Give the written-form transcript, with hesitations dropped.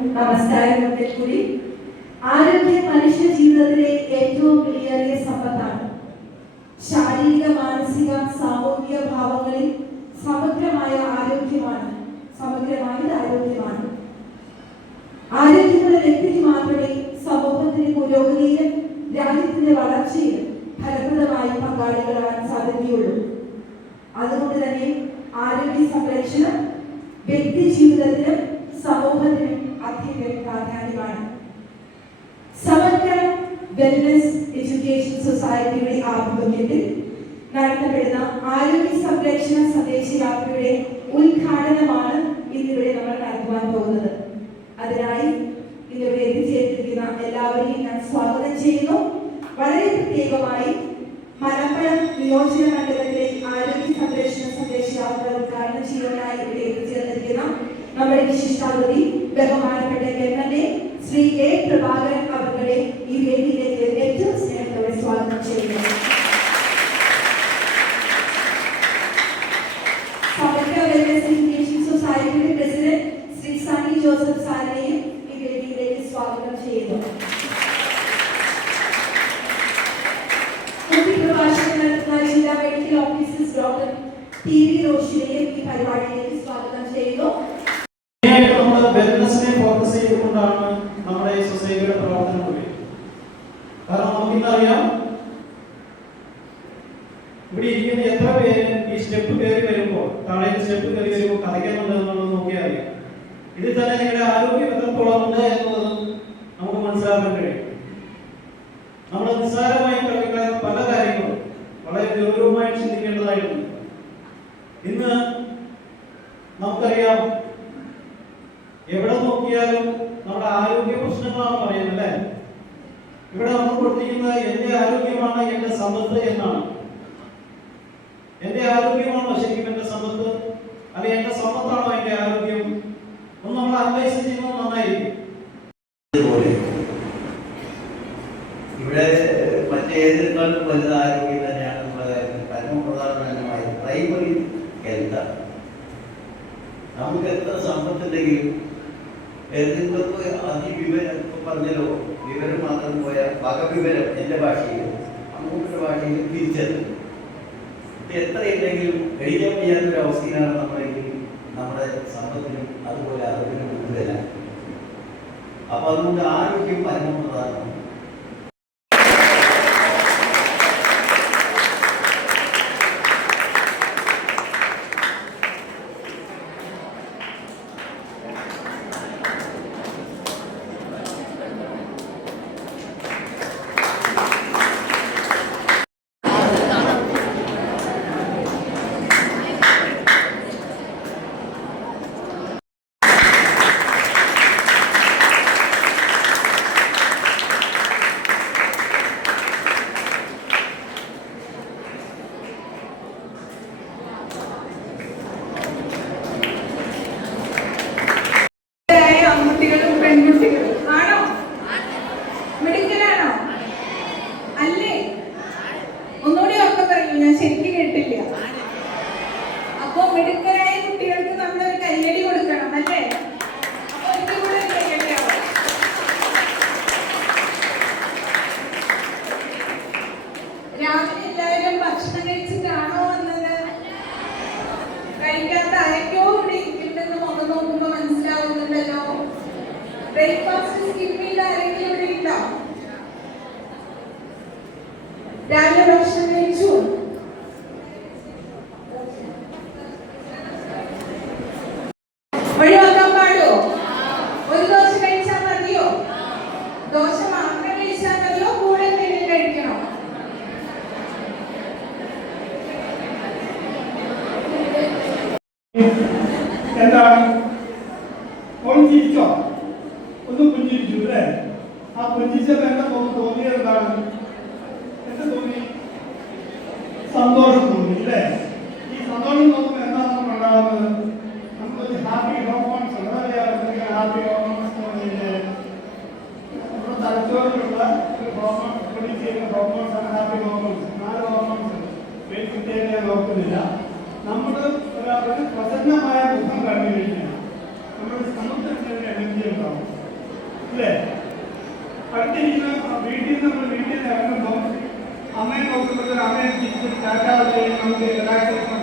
നമസ്കാരം കൂടി. ആരോഗ്യം മനുഷ്യ ജീവിതത്തിലെ ഏറ്റവും വിലയേറിയ സമ്പത്താണ്. ശാരീരിക, മാനസിക, സാമൂഹിക ഭാവങ്ങളിൽ സമഗ്രമായത് ആരോഗ്യമാണ്. ആരോഗ്യമുള്ള വ്യക്തിക്ക് മാത്രമേ സമൂഹത്തിന്റെ പുരോഗതിയിലും രാജ്യത്തിന്റെ വളർച്ചയിലും ഫലപ്രദമായി പങ്കാളികളാകാൻ സാധ്യതയുള്ളൂ. അതുകൊണ്ട് തന്നെ ആരോഗ്യ സംരക്ഷണം വ്യക്തി ജീവിതത്തിലും സമൂഹത്തിനും അത്യന്തം പ്രാധാന്യമാണ്. സമഗ്ര വെൽനസ് എഡ്യൂക്കേഷൻ സൊസൈറ്റിയുടെ ആഭിമുഖ്യത്തിൽ നടത്തപ്പെടുന്ന ആരോഗ്യ സംരക്ഷണ സന്ദേശയാത്രയുടെ ഉദ്ഘാടനമാണ് ഇന്നിവിടെ നമ്മൾ നടത്തുവാൻ പോകുന്നത്. അതിനായി ഇന്നിവിടെ എത്തിച്ചേർന്നിരിക്കുന്ന എല്ലാവരെയും ഞാൻ സ്വാഗതം ചെയ്യുന്നു. വളരെ പ്രത്യേകമായി മലപ്പുറം നിയോജക മണ്ഡലത്തിലെ ആരോഗ്യ സംരക്ഷണ സന്ദേശയാത്ര ഉദ്ഘാടനം ചെയ്യാനായി ഇവിടെ എത്തിച്ചേർന്നിരിക്കുന്ന നമ്മുടെ വിശിഷ്ടാതിഥി ബഹുമാനപ്പെട്ട എംഎൽഎ ശ്രീ എ പ്രഭാകരൻ അവരുടെ ഈ വേദിയിലേക്ക് ഏറ്റവും സ്നേഹത്തോടെ സ്വാഗതം ചെയ്യുന്നു. സമഗ്ര വെൽനസ് എഡ്യൂക്കേഷൻ സൊസൈറ്റിയുടെ പ്രസിഡന്റ് ശ്രീ സണ്ണി ജോസഫ് സാറിനെയും ഈ വേദിയിലേക്ക് സ്വാഗതം ചെയ്യുന്നു. ജില്ലാ medical officer doctor T V റോഷിനെയും ഈ പരിപാടിയിലേക്ക് സ്വാഗതം ചെയ്യുന്നു. വെൽനസിനെ ഫോക്കസ് ചെയ്തുകൊണ്ടാണ് നമ്മുടെ ഈ സൊസൈറ്റിയുടെ പ്രവർത്തനം കൂടി. കാരണം നമുക്കിന്നറിയാം, ഇവിടെ ഇരിക്കുന്ന എത്ര പേര് ഈ സ്റ്റെപ്പ് കയറി വരുമ്പോൾ, താഴെ സ്റ്റെപ്പ് കയറി വരുമ്പോൾ കഥയ്ക്കുന്നുണ്ട് എന്നുള്ളത് നോക്കിയാൽ അറിയാം. ഇതിൽ തന്നെ നിങ്ങളുടെ ആരോഗ്യം എത്രത്തോളം ഉണ്ട് എന്നുള്ളത് നമുക്ക് മനസ്സിലാക്കാൻ കഴിയും. നമ്മൾ നിസ്സാരമായി കളിക്കുന്ന പല കാര്യങ്ങളും വളരെ ഗൗരവമായി ചിന്തിക്കേണ്ടതായിട്ടുണ്ട്. ഇന്ന് നമുക്കറിയാം, എവിടെ നോക്കിയാലും നമ്മുടെ ആരോഗ്യ പ്രശ്നങ്ങളാണ് പറയുന്നത്, അല്ലേ? ഇവിടെ നമ്മൾ കൊടുത്തിരിക്കുന്നത് എന്റെ ആരോഗ്യമാണ് എന്റെ സമ്പത്ത് എന്നാണ്. എന്റെ ആരോഗ്യമാണോ ശരിക്കും എന്റെ സമ്പത്ത്, അല്ലെങ്കിൽ എന്റെ സമ്പത്താണോ എന്റെ ആരോഗ്യം? ഒന്ന് നമ്മൾ അനലൈസ് ചെയ്യുന്നത് നന്നായിരിക്കും. ഇവിടെ മറ്റേതിനേക്കാളും വലുത് ആരോഗ്യം തന്നെയാണ്. നമ്മുടെ പരമപ്രധാനമായ പ്രൈമറി ഹെൽത്താണ്. നമുക്ക് എത്ര സമ്പത്തുണ്ടെങ്കിലും എന്തെങ്കിലും അതിവിവരം പറഞ്ഞല്ലോ, വിവരം മാത്രം പോയ വകവിവരം എൻ്റെ ഭാഷയിൽ, അങ്ങോട്ടുള്ള ഭാഷയിൽ തിരിച്ചറിയും. എത്രയുണ്ടെങ്കിലും കഴിക്കാൻ വയ്യാത്തൊരു അവസ്ഥയിലാണ് നമ്മളെങ്കിൽ നമ്മുടെ സമ്പത്തിനും അതുപോലെ അറിവിനും കൂടുതലാണ്. അപ്പൊ അതുകൊണ്ട് ആരോഗ്യം പരമപ്രധാനമാണ്. ശരിക്കും കേട്ടില്ല. അപ്പൊ മിടുക്കരായ കുട്ടികൾക്ക് നമ്മളൊരു കയ്യടി കൊടുക്കണം, അല്ലേ? അപ്പൊ ഇതുകൂടെ കേട്ടോ. രാവിലെ എല്ലാവരും ഭക്ഷണം കഴിച്ചിട്ടാണോ വന്നത്? കഴിക്കാത്ത ആരൊക്കെയോ ഇവിടെ ഇരിക്കുന്നുണ്ടെന്ന് മുഖം നോക്കുമ്പോ മനസ്സിലാവുന്നുണ്ടല്ലോ. ബ്രേക്ക്ഫാസ്റ്റ് സ്കിപ്പ് ചെയ്ത ആരെങ്കിലും ഇവിടെ ഉണ്ടോ? രാവിലെ ഭക്ഷണം കഴിച്ചു? ഒഴിവാക്കാൻ പാടുമോ? ഒരു ദോശ കഴിച്ചാൽ മതിയോ? ദോശ മാത്രം കഴിച്ചാൽ മതിയോ? കൂടെ എന്തെങ്കിലും കഴിക്കണോ? എന്താണ് ചിരിച്ചോ? ഒന്ന് പുഞ്ചിരിച്ചു അല്ലേ? ആ പുഞ്ചിരിച്ചത് എന്നെ തോന്നിയത് എന്താണ്? എന്താ തോന്നി? സന്തോഷം തോന്നി അല്ലേ? ഈ സന്തോഷം തോന്നുമ്പോൾ എന്താണ് നമുക്ക് ഉണ്ടാകുന്നത്? നമുക്കൊരു ഹാപ്പി ഹോർമോൺസ് ഹാപ്പി ഹോർമോൺസ് നമ്മുടെ തലച്ചോറിലുള്ള ഒരു ഹോർമോൺ പ്രൊഡ്യൂസ് ചെയ്യുന്ന ഹോർമോൺസ് ആണ് ഹാപ്പി ഹോർമോൺസ്. 4 ഹോർമോൺസ് വെയിറ്റ് കിട്ടിയാൽ നോക്കുന്നില്ല. നമ്മൾ ഒരാൾക്ക് പ്രസന്നമായ മുഖം കണ്ടു കഴിഞ്ഞാൽ നമ്മുടെ സമുദ്രത്തിന് ഒരു എനർജി ഉണ്ടാവും അല്ലേ? അടുത്തിരിക്കുന്ന വീട്ടിൽ നിന്ന് ഇറങ്ങുമ്പോൾ അമ്മയെ നോക്കുമ്പോൾ അമ്മയെ തിരിച്ച് ടാറ്റാ നമുക്ക് റിലാക്സേഷൻ